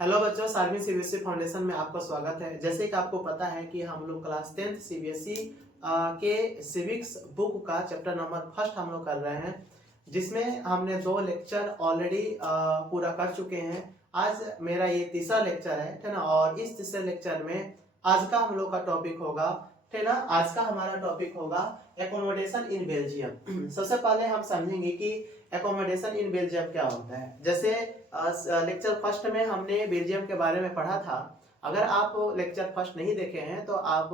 Hello बच्चों, सार्वजनिक CBSE foundation में आपका स्वागत है। जैसे कि आपको पता है कि हम लोग क्लास 10th सीबीएसई के सिविक्स बुक का चैप्टर नंबर फर्स्ट हम लोग कर रहे हैं, जिसमें हमने 2 लेक्चर ऑलरेडी पूरा कर चुके हैं। आज मेरा ये तीसरा लेक्चर है, ठीक ना। और इस तीसरे लेक्चर में आज का हम लोग का टॉपिक होगा, ठीक ना। आज का हमारा टॉपिक होगा एकोमोडेशन इन बेल्जियम। सबसे पहले हम समझेंगे कि एकोमोडेशन इन बेल्जियम क्या होता है। जैसे लेक्चर फर्स्ट में हमने बेल्जियम के बारे में पढ़ा था। अगर आप लेक्चर फर्स्ट नहीं देखे हैं तो आप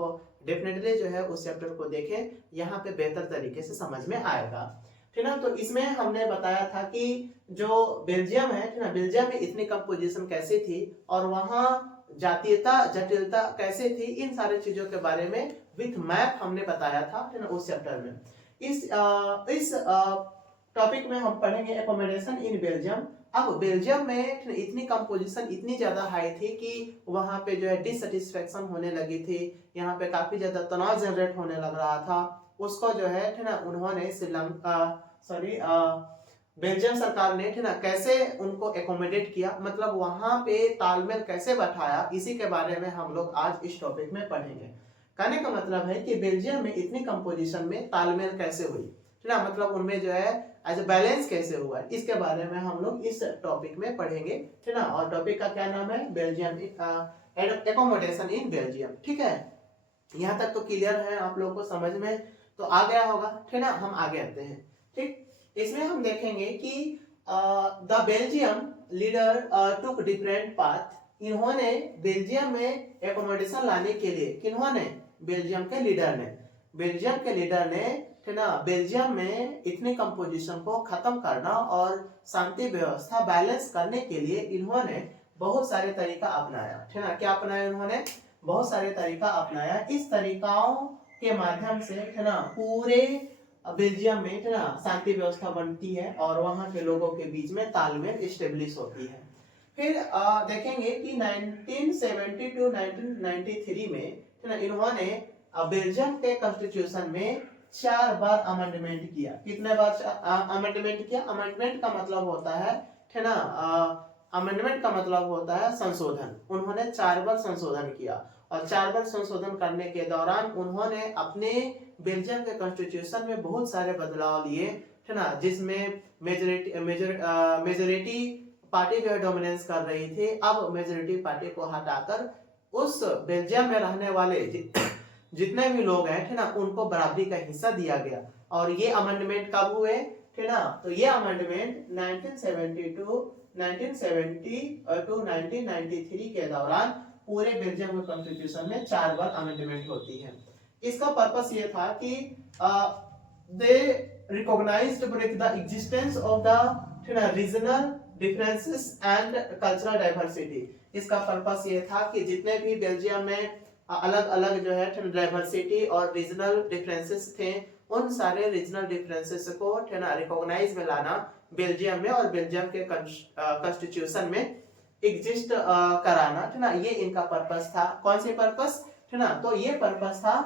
डेफिनेटली जो है उस चैप्टर को देखें, यहाँ पे बेहतर तरीके से समझ में आएगा, ठीक ना। तो इसमें हमने बताया था कि जो बेल्जियम है, ठीक ना, बेल्जियम में इतनी कंपोजिशन कैसी थी और वहाँ जातीयता जटिलता कैसे थी, इन सारी चीजों के बारे में विथ मैप हमने बताया था, ठीक ना, उस चैप्टर में। इस टॉपिक में हम पढ़ेंगे एकोमोडेशन इन बेल्जियम। अब बेल्जियम में इतनी कंपोजिशन इतनी ज्यादा हाई थी कि वहां पे जो है डिससेटिस्फेक्शन होने लगी थी, यहाँ पे काफी ज्यादा तनाव जनरेट होने लग रहा था। उसको जो है, ठीक ना, उन्होंने श्रीलंका बेल्जियम सरकार ने, ठीक ना, कैसे उनको एकोमोडेट किया, मतलब वहां पे तालमेल कैसे बैठाया, इसी के बारे में हम लोग आज इस टॉपिक में पढ़ेंगे। कहने का मतलब है कि बेल्जियम में इतनी कंपोजिशन में तालमेल कैसे हुई, ठीक ना, मतलब उनमें जो है एज ए बैलेंस कैसे हुआ, इसके बारे में हम लोग इस टॉपिक में पढ़ेंगे, ठीक ना। और टॉपिक का क्या नाम है? बेल्जियम एकोमोडेशन इन बेल्जियम, ठीक है। यहाँ तक तो क्लियर है आप लोगों को, समझ में तो आ गया होगा, ठीक ना। हम आगे आते हैं, ठीक। इसमें हम देखेंगे कि the Belgium leader took different path. इन्होंने बेल्जियम में एकोमोडेशन लाने के लिए, किन्होंने? बेल्जियम के लीडर ने, बेल्जियम के लीडर ने, ठीक ना, बेल्जियम में इतनी कंपोजिशन को खत्म करना और शांति व्यवस्था बैलेंस करने के लिए इन्होंने बहुत सारे तरीका अपनाया, ठीक ना। क्या अपनाया इन्होंने? बहुत सारे तरीका अपनाया। इस तरीकाओं के माध्यम से, ठीक ना, पूरे बेल्जियम में, ठीक ना, शांति व्यवस्था बनती है और वहां के लोगों के बीच में तालमेल स्टेब्लिश होती है। फिर देखेंगे कि 1970 टू 1993 में, ठीक ना, इन्होंने बेल्जियम के कॉन्स्टिट्यूशन में 4 बार अमेंडमेंट किया। कितने बार अमेंडमेंट किया? अमेंडमेंट का मतलब होता है, ठीक ना, अमेंडमेंट का मतलब होता है संशोधन। उन्होंने 4 बार संशोधन किया और 4 बार संशोधन करने के दौरान उन्होंने अपने बेल्जियम के कॉन्स्टिट्यूशन में बहुत सारे बदलाव लिए, ठीक ना, जिसमें मेजोरिटी पार्टी जो है डोमिनेंस कर रही थी। अब मेजोरिटी पार्टी को हटाकर उस बेल्जियम में रहने वाले जितने भी लोग हैं, ठीक ना, उनको बराबरी का हिस्सा दिया गया। और ये अमेंडमेंट कब हुए, ठीक ना? तो ये अमेंडमेंट 1970 टू 1993 के दौरान पूरे बेल्जियम के कॉन्स्टिट्यूशन में 4 बार अमेंडमेंट होती है। इसका पर्पस ये था कि they recognised the existence of the regional differences and cultural diversity. इसका पर्पस ये था कि जितने भी बेल्जियम में अलग अलग जो है डाइवर्सिटी और रीजनल डिफरेंसेस थे, उन सारे रीजनल डिफरेंसेस को रिकॉग्नाइज में लाना बेल्जियम में और बेल्जियम के कॉन्स्टिट्यूशन में एग्जिस्ट कराना, ठीक ना, ये इनका पर्पस था। कौन सी पर्पस, ठीक ना? तो ये पर्पस था,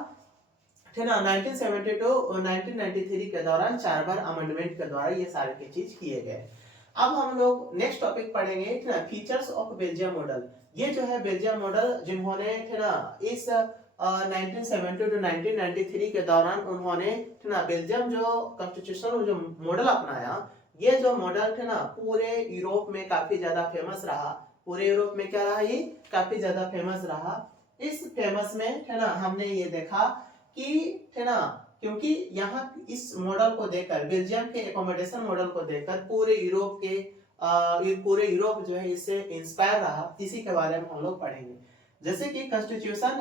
ठीक ना, 1970 टू 1993 के दौरान 4 बार अमेंडमेंट के द्वारा ये सारे की चीज किए गए। अब हम लोग नेक्स्ट टॉपिक पढ़ेंगे, ठीक ना, फीचर्स ऑफ बेल्जियम मॉडल। ये जो है बेल्जियम मॉडल, जिन्होंने, ठीक ना, इस 1970 टू 1993 के दौरान उन्होंने, ठीक ना, बेल्जियम जो कॉन्स्टिट्यूशन जो मॉडल अपनाया, ये जो मॉडल, ठीक ना, पूरे यूरोप में काफी ज्यादा फेमस रहा। पूरे यूरोप में क्या रहा? ये काफी ज्यादा फेमस रहा। इस फेमस में, ठीक ना, हमने ये देखा कि, ठीक ना, क्योंकि यहाँ इस मॉडल को देखकर, बेल्जियम के एकोमोडेशन मॉडल को देखकर पूरे यूरोप जो है इससे इंस्पायर रहा। इसी के बारे में हम लोग पढ़ेंगे। जैसे कि constitution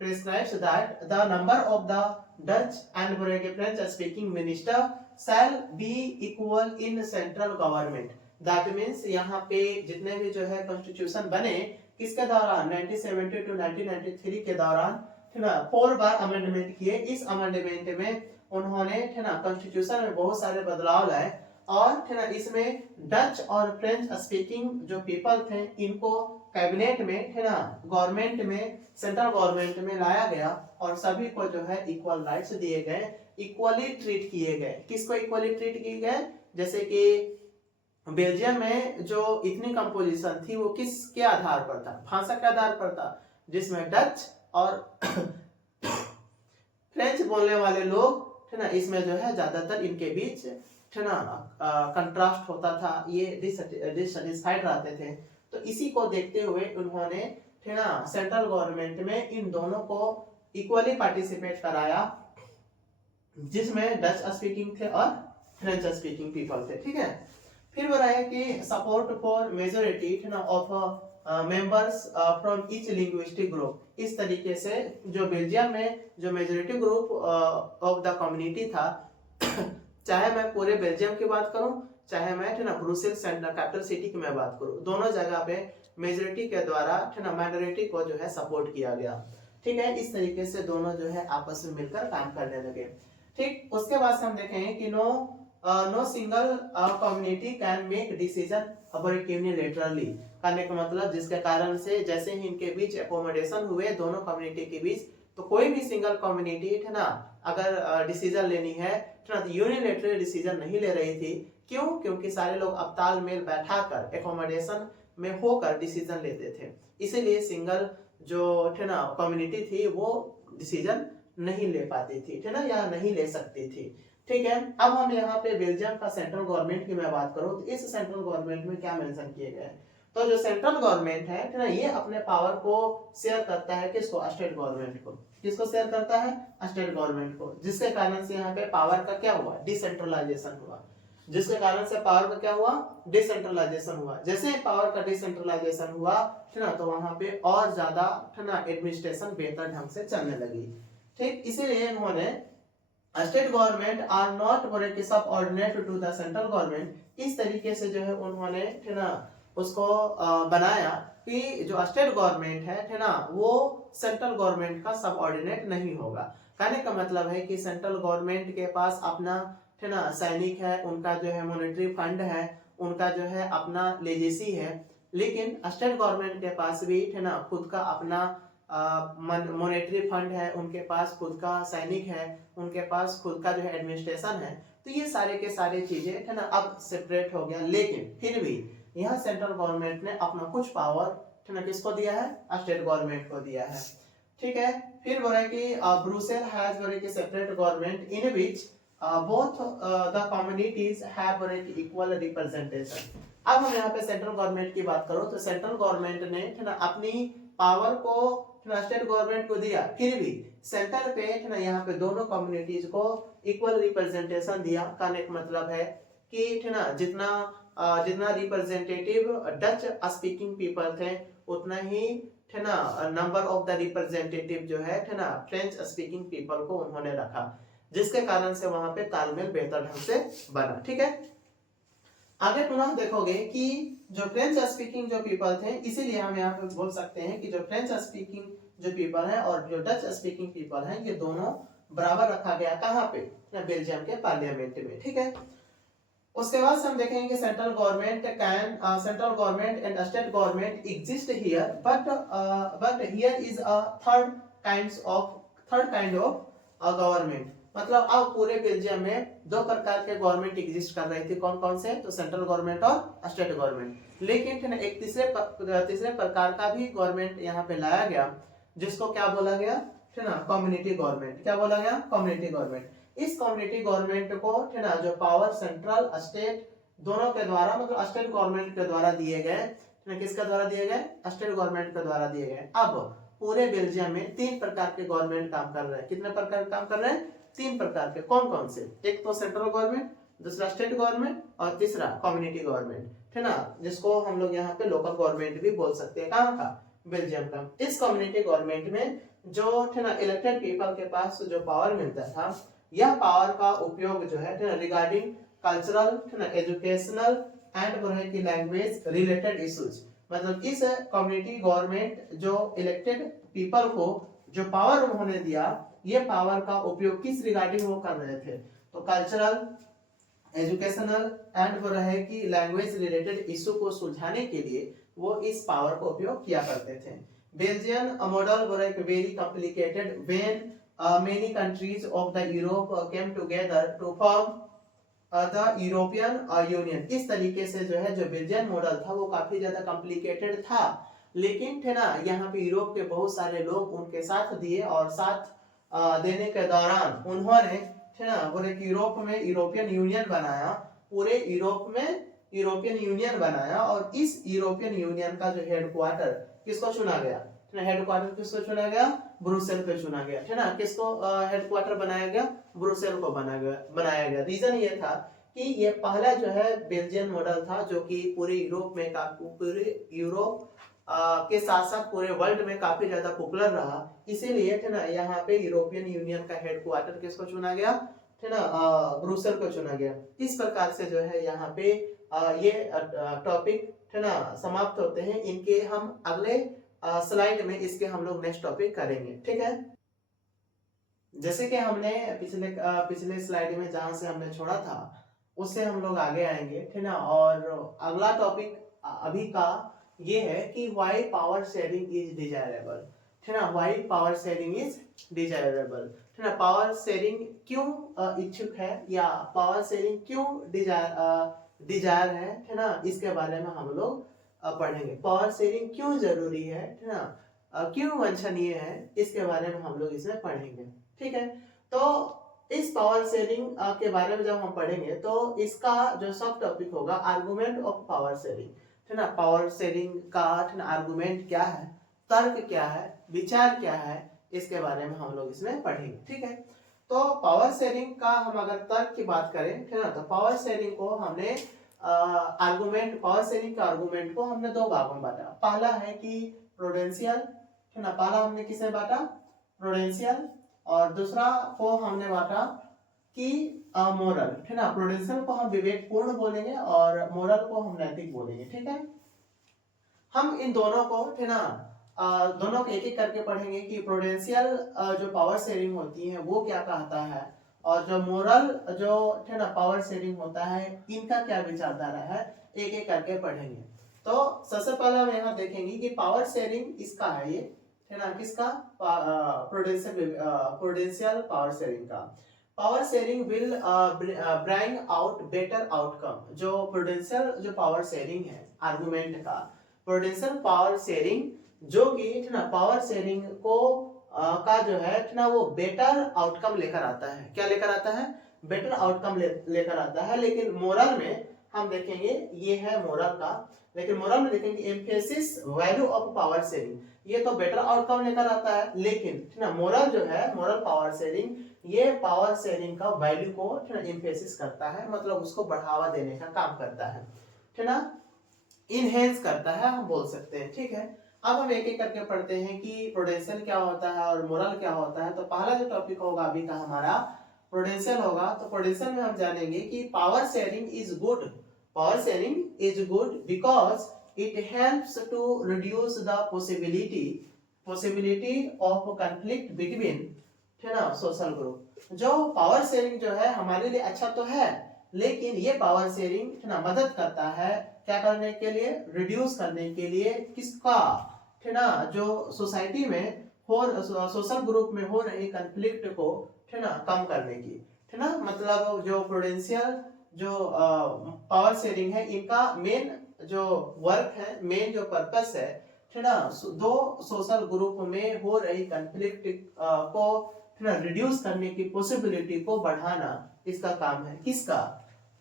prescribes that the number of the Dutch and French speaking minister shall be equal in central government. That means यहाँ पे जितने भी जो है कॉन्स्टिट्यूशन बने, किसके दौरान? 1970 टू 1993 के दौरान, ठीक ना, 4 बार अमेंडमेंट किए। इस अमेंडमेंट में उन्होंने, ठीक ना, कॉन्स्टिट्यूशन में बहुत सारे बदलाव लाए और, ठीक ना, इसमें डच और फ्रेंच स्पीकिंग जो पीपल थे, इनको कैबिनेट में, ठीक ना, गवर्नमेंट में, सेंट्रल गवर्नमेंट में लाया गया और सभी को जो है इक्वल राइट्स दिए गए, इक्वली ट्रीट किए गए। किसको इक्वली ट्रीट किए गए? जैसे कि बेल्जियम में जो इथनिक कंपोजिशन थी वो किसके आधार पर था, भाषा के आधार पर था, जिसमें डच और फ्रेंच बोलने वाले लोग है ना, इसमें जो है ज्यादातर इनके बीच है ना कंट्रास्ट होता था, ये डिससेटिस्फाइड रहते थे। तो इसी को देखते हुए उन्होंने है ना सेंट्रल गवर्नमेंट में इन दोनों को इक्वली पार्टिसिपेट कराया, जिसमें डच स्पीकिंग थे और फ्रेंच स्पीकिंग पीपल थे, ठीक है। फिर बोला है कि support for majority of members from each linguistic group, इस तरीके से जो बेल्जियम में जो majority group of the community था, चाहे मैं पूरे बेल्जियम की बात करूं, चाहे मैं है ना ब्रुसेल्स कैपिटल सिटी की मैं बात करूं, दोनों जगह पे मेजोरिटी के द्वारा है ना माइनॉरिटी को जो है सपोर्ट किया गया, ठीक है। इस तरीके से दोनों जो है आपस में मिलकर काम करने लगे, ठीक। उसके बाद से हम देखेंगे कि no single community can make decision about unilaterally, करने का मतलब जिसके कारण से जैसे ही इनके बीच एकोमोडेशन हुए दोनों कम्युनिटी के बीच, तो कोई भी सिंगल कम्युनिटी है ना अगर डिसीजन लेनी है तो यूनिलैटरल डिसीजन नहीं ले रही थी। क्यों? क्योंकि सारे लोग अब तालमेल बैठाकर एकोमोडेशन में होकर डिसीजन लेते थे, इसीलिए सिंगल जो है ना कम्युनिटी थी वो डिसीजन नहीं ले पाती थी, है ना, या नहीं ले सकती थी, ठीक है। अब हम यहाँ पे बेल्जियम का सेंट्रल गवर्नमेंट की मैं बात करूँ तो इस सेंट्रल गवर्नमेंट में क्या मेंशन किए गए हैं, तो जो सेंट्रल गवर्नमेंट है ना ये अपने पावर को शेयर करता है किसको, स्टेट गवर्नमेंट को। किसको शेयर करता है? स्टेट गवर्नमेंट को, जिसके कारण से यहाँ पे पावर का क्या हुआ, डिसेंट्रलाइजेशन हुआ, जिसके कारण से पावर का क्या हुआ, डिसेंट्रलाइजेशन हुआ। जैसे पावर का डिसेंट्रलाइजेशन हुआ है ना, तो वहां पे और ज्यादा है ना एडमिनिस्ट्रेशन बेहतर ढंग से चलने लगी, ठीक। इसीलिए इन्होंने state government are not subordinate to the central government, इस तरीके से जो है उन्होंने है ना उसको बनाया कि जो स्टेट गवर्नमेंट है ना वो सेंट्रल गवर्नमेंट का सबऑर्डिनेट नहीं होगा। कहने का मतलब है कि सेंट्रल गवर्नमेंट के पास अपना है ना सैनिक है, उनका जो है मॉनेटरी फंड है, उनका जो है अपना लेजेसी है, लेकिन स्टेट गवर्नमेंट के पास भी है ना खुद का अपना मॉनेटरी फंड है, उनके पास खुद का सैनिक है, उनके पास खुद का जो है एडमिनिस्ट्रेशन है। तो ये सारे के सारे चीजें है ना अब सेपरेट हो गया, लेकिन फिर भी यहाँ सेंट्रल गवर्नमेंट ने अपना कुछ पावर है ना किसको दिया है, स्टेट गवर्नमेंट को दिया है, ठीक है। फिर बोला कि ब्रुसेल हैज बोले कि separate government in which both the communities have equal representation. अब हम यहाँ पे सेंट्रल गवर्नमेंट की बात करो तो सेंट्रल गवर्नमेंट ने है ना अपनी पावर को स्टेट गवर्नमेंट को दिया, फिर भी सेंटर पे है ना यहाँ पे दोनों कम्युनिटीज को इक्वल रिप्रेजेंटेशन दिया। कहने का मतलब है कि है ना जितना रिप्रेजेंटेटिव डच स्पीकिंग पीपल थे उतना ही है ना नंबर ऑफ द रिप्रेजेंटेटिव जो है ना फ्रेंच स्पीकिंग पीपल को उन्होंने रखा, जिसके कारण से वहां पे तालमेल बेहतर ढंग से बना, ठीक है। आगे पुनः देखोगे कि जो फ्रेंच स्पीकिंग जो पीपल थे, इसीलिए हम यहाँ पे बोल सकते हैं कि जो फ्रेंच स्पीकिंग जो पीपल है और जो डच स्पीकिंग पीपल है ये दोनों बराबर रखा गया, कहाँ पे, बेल्जियम के पार्लियामेंट में, ठीक है। उसके बाद हम देखेंगे central government and state government exist here but here is a third kind of government. मतलब अब पूरे बेल्जियम में दो प्रकार के गवर्नमेंट एग्जिस्ट कर रही थी, कौन कौन से, तो सेंट्रल गवर्नमेंट और स्टेट गवर्नमेंट। लेकिन एक तीसरे प्रकार का भी गवर्नमेंट यहाँ पे लाया गया, जिसको क्या बोला गया है ना, कम्युनिटी गवर्नमेंट। क्या बोला गया? Community government. इस कम्युनिटी गवर्नमेंट को है ना जो पावर सेंट्रल स्टेट दोनों के द्वारा, मतलब स्टेट गवर्नमेंट के द्वारा दिए गए, किसके द्वारा दिए गए, स्टेट गवर्नमेंट के द्वारा दिए गए। अब पूरे बेल्जियम में तीन प्रकार के गवर्नमेंट काम कर रहे हैं। कितने प्रकार के काम कर रहे हैं? तीन प्रकार के। कौन कौन से? एक तो सेंट्रल गवर्नमेंट, दूसरा स्टेट गवर्नमेंट और तीसरा कम्युनिटी गवर्नमेंट, है ना, जिसको हम लोग यहाँ पे लोकल गवर्नमेंट भी बोल सकते हैं। कहाँ का? बेल्जियम का। इस कम्युनिटी गवर्नमेंट में जो है ना इलेक्टेड पीपल के पास जो पावर मिलता था, यह पावर का उपयोग जो है regarding cultural, educational and language related issues, मतलब इस कम्युनिटी गवर्नमेंट जो इलेक्टेड पीपल को जो पावर उन्होंने दिया, ये पावर का उपयोग किस रिगार्डिंग वो कर रहे थे, तो कल्चरल, एजुकेशनल एंड कि लैंग्वेज रिलेटेड इश्यू को सुलझाने के लिए वो इस पावर का उपयोग किया करते थे। Belgian model very complicated when many countries of the Europe came together to form the European union. इस तरीके से जो है जो बेल्जियन मॉडल था वो काफी ज्यादा कॉम्प्लिकेटेड था, लेकिन थे ना यहाँ पे यूरोप के बहुत सारे लोग उनके साथ दिए और साथ देने के दौरान उन्होंने थे ना पूरे यूरोप में यूरोपियन यूनियन बनाया, पूरे यूरोप में यूरोपियन यूनियन बनाया। और इस यूरोपियन यूनियन का जो हेडक्वार्टर किसको चुना गया, हेडक्वार्टर किसको चुना गया, ब्रुसेल पे चुना गया, है ना। किसको हेडक्वार्टर बनाया गया, ब्रुसेल को बनाया गया। रीजन ये था कि ये पहला जो है बेल्जियन मॉडल था जो कि पूरे यूरोप में पूरे यूरोप के साथ साथ पूरे वर्ल्ड में काफी ज्यादा पॉपुलर रहा। इसीलिए है ना यहाँ पे यूरोपियन यूनियन का हेडक्वार्टर किसको चुना गया, है ना, ब्रुसेल को चुना गया। इस प्रकार से जो है यहाँ पे ये टॉपिक है ना समाप्त होते हैं। इनके हम अगले स्लाइड में इसके हम लोग नेक्स्ट टॉपिक करेंगे, ठीक है। जैसे कि हमने पिछले स्लाइड में जहां से हमने छोड़ा था उससे हम लोग आगे आएंगे, ठीक है। और अगला टॉपिक अभी का ये है कि why power sharing is desirable, ठीक है ना। Why power sharing is desirable, ठीक है ना। पावर शेयरिंग क्यों इच्छुक है या पावर शेयरिंग क्यों डिजायर है ना, इसके बारे में हम लोग पढ़ेंगे। पावर शेयरिंग क्यों जरूरी है ना, क्यों वांछनीय है, इसके बारे में हम लोग इसमें पढ़ेंगे, ठीक है। तो इस पावर शेयरिंग के बारे में जब हम पढ़ेंगे तो इसका जो सब टॉपिक होगा आर्गुमेंट ऑफ पावर शेयरिंग, है ना। पावर शेयरिंग का आर्गुमेंट क्या है, तर्क क्या है, विचार क्या है, इसके बारे में हम लोग इसमें पढ़ेंगे, ठीक है। तो पावर शेयरिंग का हम अगर तर्क की बात करें, है ना, तो पावर शेयरिंग को हमने आर्गुमेंट, पावर शेयरिंग का आर्गुमेंट को हमने दो भागों में बांटा। पहला है कि प्रूडेंशियल, है ना, पहला हमने किसे बांटा, प्रूडेंशियल, और दूसरा को हमने बांटा कि मोरल, है ना। प्रूडेंशियल को हम विवेकपूर्ण बोलेंगे और मोरल को हम नैतिक बोलेंगे, ठीक है। हम इन दोनों को, है ना, दोनों को एक एक करके पढ़ेंगे कि प्रूडेंशियल जो पावर शेयरिंग होती है वो क्या कहता है, और जो मोरल जो है ना पावर शेयरिंग होता है इनका क्या विचारधारा है, एक एक करके पढ़ेंगे। तो सबसे पहले हम यहाँ देखेंगे कि पावर शेयरिंग इसका है, ये है ना, किसका, प्रूडेंशियल पावर शेयरिंग का। Power sharing will bring out better outcome. जो प्रूडेंशियल जो पावर शेयरिंग है आर्गुमेंट का, प्रूडेंशियल पावर शेयरिंग जो कि है ना पावर शेयरिंग को का जो है ना वो बेटर आउटकम लेकर आता है। क्या लेकर आता है, बेटर आउटकम लेकर आता है। लेकिन मोरल में हम देखेंगे, ये है मोरल का, लेकिन मोरल में देखेंगे emphasis value of power sharing, ये तो बेटर आउटकम लेकर आता है। लेकिन ना मोरल जो है, मोरल पावर शेयरिंग, ये पावर शेयरिंग का वैल्यू को एम्फेसिस करता है, मतलब उसको बढ़ावा देने का काम करता है ना, इनहेंस करता है, हम बोल सकते हैं, ठीक है। अब हम एक एक करके पढ़ते हैं कि प्रूडेंशियल क्या होता है और मोरल क्या होता है। तो पहला जो टॉपिक होगा अभी का हमारा प्रूडेंशियल होगा। तो प्रूडेंशियल में हम जानेंगे कि power sharing is good, power sharing is good because it helps to reduce the possibility of conflict between, है ना, सोशल ग्रुप। जो पावर शेयरिंग जो है हमारे लिए अच्छा तो है, लेकिन ये पावर शेयरिंग है ना मदद करता है क्या करने के लिए, रिड्यूस करने के लिए, किसका, है ना, जो सोसाइटी में हो, सोशल ग्रुप में हो रही कंफ्लिक्ट को, है ना, कम करने की, है ना। मतलब जो प्रूडेंशियल जो पावर शेयरिंग है इनका मेन जो वर्क है, मेन जो पर्पस है ना, दो सोशल ग्रुप में हो रही कंफ्लिक्ट को रिड्यूस करने की पॉसिबिलिटी को बढ़ाना, इसका काम है, किसका,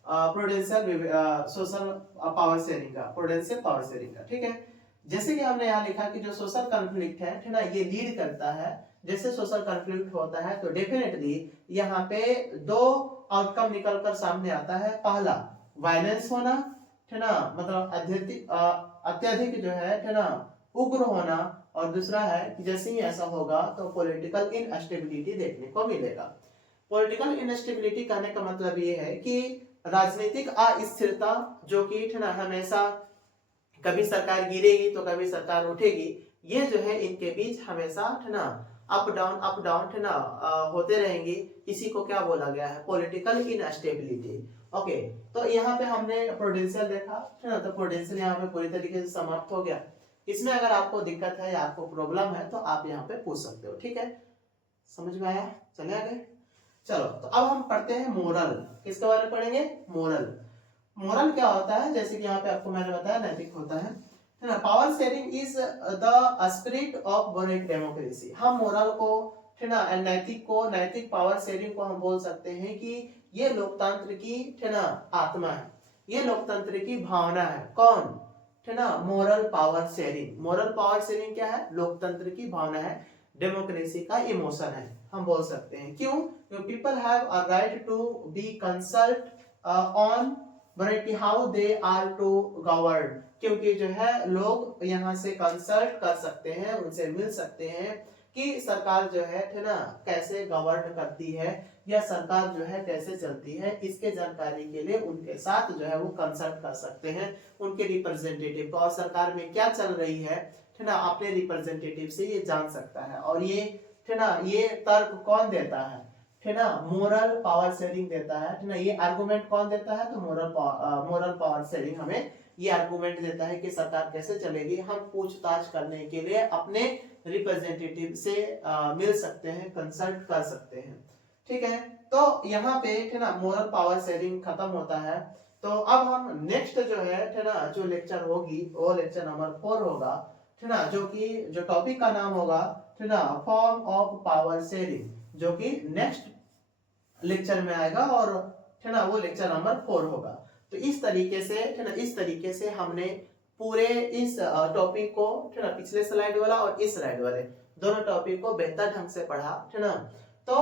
प्रूडेंशियल सोशल पावर शेयरिंग का, प्रूडेंशियल पावर शेयरिंग का, ठीक है। जैसे कि हमने यहाँ लिखा कि जो सोशल कॉन्फ्लिक्ट है ना, ये लीड करता है। जैसे सोशल कॉन्फ्लिक्ट होता है तो डेफिनेटली यहाँ पे दो आउटकम निकलकर सामने आता है। पहला वायलेंस होना, है ना, मतलब अत्यधिक जो है ना उग्र होना, और दूसरा है कि जैसे ही ऐसा होगा तो पॉलिटिकल इनस्टेबिलिटी देखने को मिलेगा। पॉलिटिकल इनस्टेबिलिटी कहने का मतलब ये है कि राजनीतिक अस्थिरता, जो कि है ना हमेशा कभी सरकार गिरेगी तो कभी सरकार उठेगी, ये जो है इनके बीच हमेशा है ना अप डाउन है ना होते रहेंगी। इसी को क्या बोला गया है, पॉलिटिकल इनस्टेबिलिटी। ओके, तो यहाँ पे हमने प्रूडेंशियल देखा, है ना, तो प्रूडेंशियल यहाँ पे पूरी तरीके से समाप्त हो गया। इसमें अगर आपको दिक्कत है या आपको प्रॉब्लम है तो आप यहाँ पे पूछ सकते हो, ठीक है। समझ में आया, चले आगे। चलो तो अब हम पढ़ते हैं मोरल। किसके बारे में पढ़ेंगे? मोरल। मोरल क्या होता है? जैसे कि यहाँ पे आपको मैंने बताया नैतिक होता है ना। Power sharing is the spirit of democracy. हम मोरल को है ना, नैतिक को, नैतिक पावर शेयरिंग को हम बोल सकते हैं कि ये लोकतंत्र की है ना आत्मा है, ये लोकतंत्र की भावना है। कौन? है ना, moral power sharing. Moral power sharing क्या है? लोकतंत्र की भावना है, डेमोक्रेसी का इमोशन है, हम बोल सकते हैं। क्यों? People have a right to be consult on variety how they are to govern. क्योंकि जो है लोग यहाँ से कंसल्ट कर सकते हैं, उनसे मिल सकते हैं कि सरकार जो है ना कैसे गवर्न करती है या सरकार जो है कैसे चलती है। इसके जानकारी के लिए उनके साथ जो है वो कंसल्ट कर सकते हैं, उनके रिप्रेजेंटेटिव को, और सरकार में क्या चल रही है ना अपने रिप्रेजेंटेटिव से ये जान सकता है। और ये है ना, ये तर्क कौन देता है ना? मोरल पावर शेयरिंग देता है ना। ये आर्गुमेंट कौन देता है? तो मोरल पावर शेयरिंग हमें ये आर्गुमेंट देता है कि सरकार कैसे चलेगी। हम पूछताछ करने के लिए अपने रिप्रेजेंटेटिव से मिल सकते हैं, कंसल्ट कर सकते हैं। ठीक है, तो यहाँ पे है ना मोरल पावर शेयरिंग खत्म होता है। तो अब हम नेक्स्ट जो है ना जो लेक्चर होगी वो लेक्चर नंबर 4 होगा, है ना, जो कि जो टॉपिक का नाम होगा है ना फॉर्म ऑफ पावर शेयरिंग, जो कि नेक्स्ट लेक्चर में आएगा और है ना वो लेक्चर नंबर 4 होगा। तो इस तरीके से है ना, इस तरीके से हमने पूरे इस टॉपिक को है ना पिछले स्लाइड वाला और इस स्लाइड वाले दोनों टॉपिक को बेहतर ढंग से पढ़ा, है ना। तो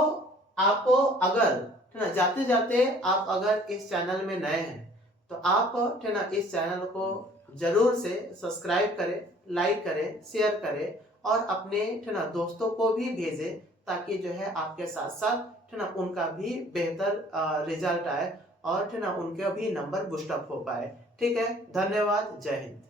आपको अगर है ना जाते जाते आप अगर इस चैनल में नए हैं तो आप है ना इस चैनल को जरूर से सब्सक्राइब करें, लाइक करें, शेयर करें और अपने है ना दोस्तों को भी भेजें, ताकि जो है आपके साथ साथ है ना उनका भी बेहतर रिजल्ट आए और है ना उनके भी नंबर बूस्ट अप हो पाए। ठीक है, धन्यवाद, जय हिंद।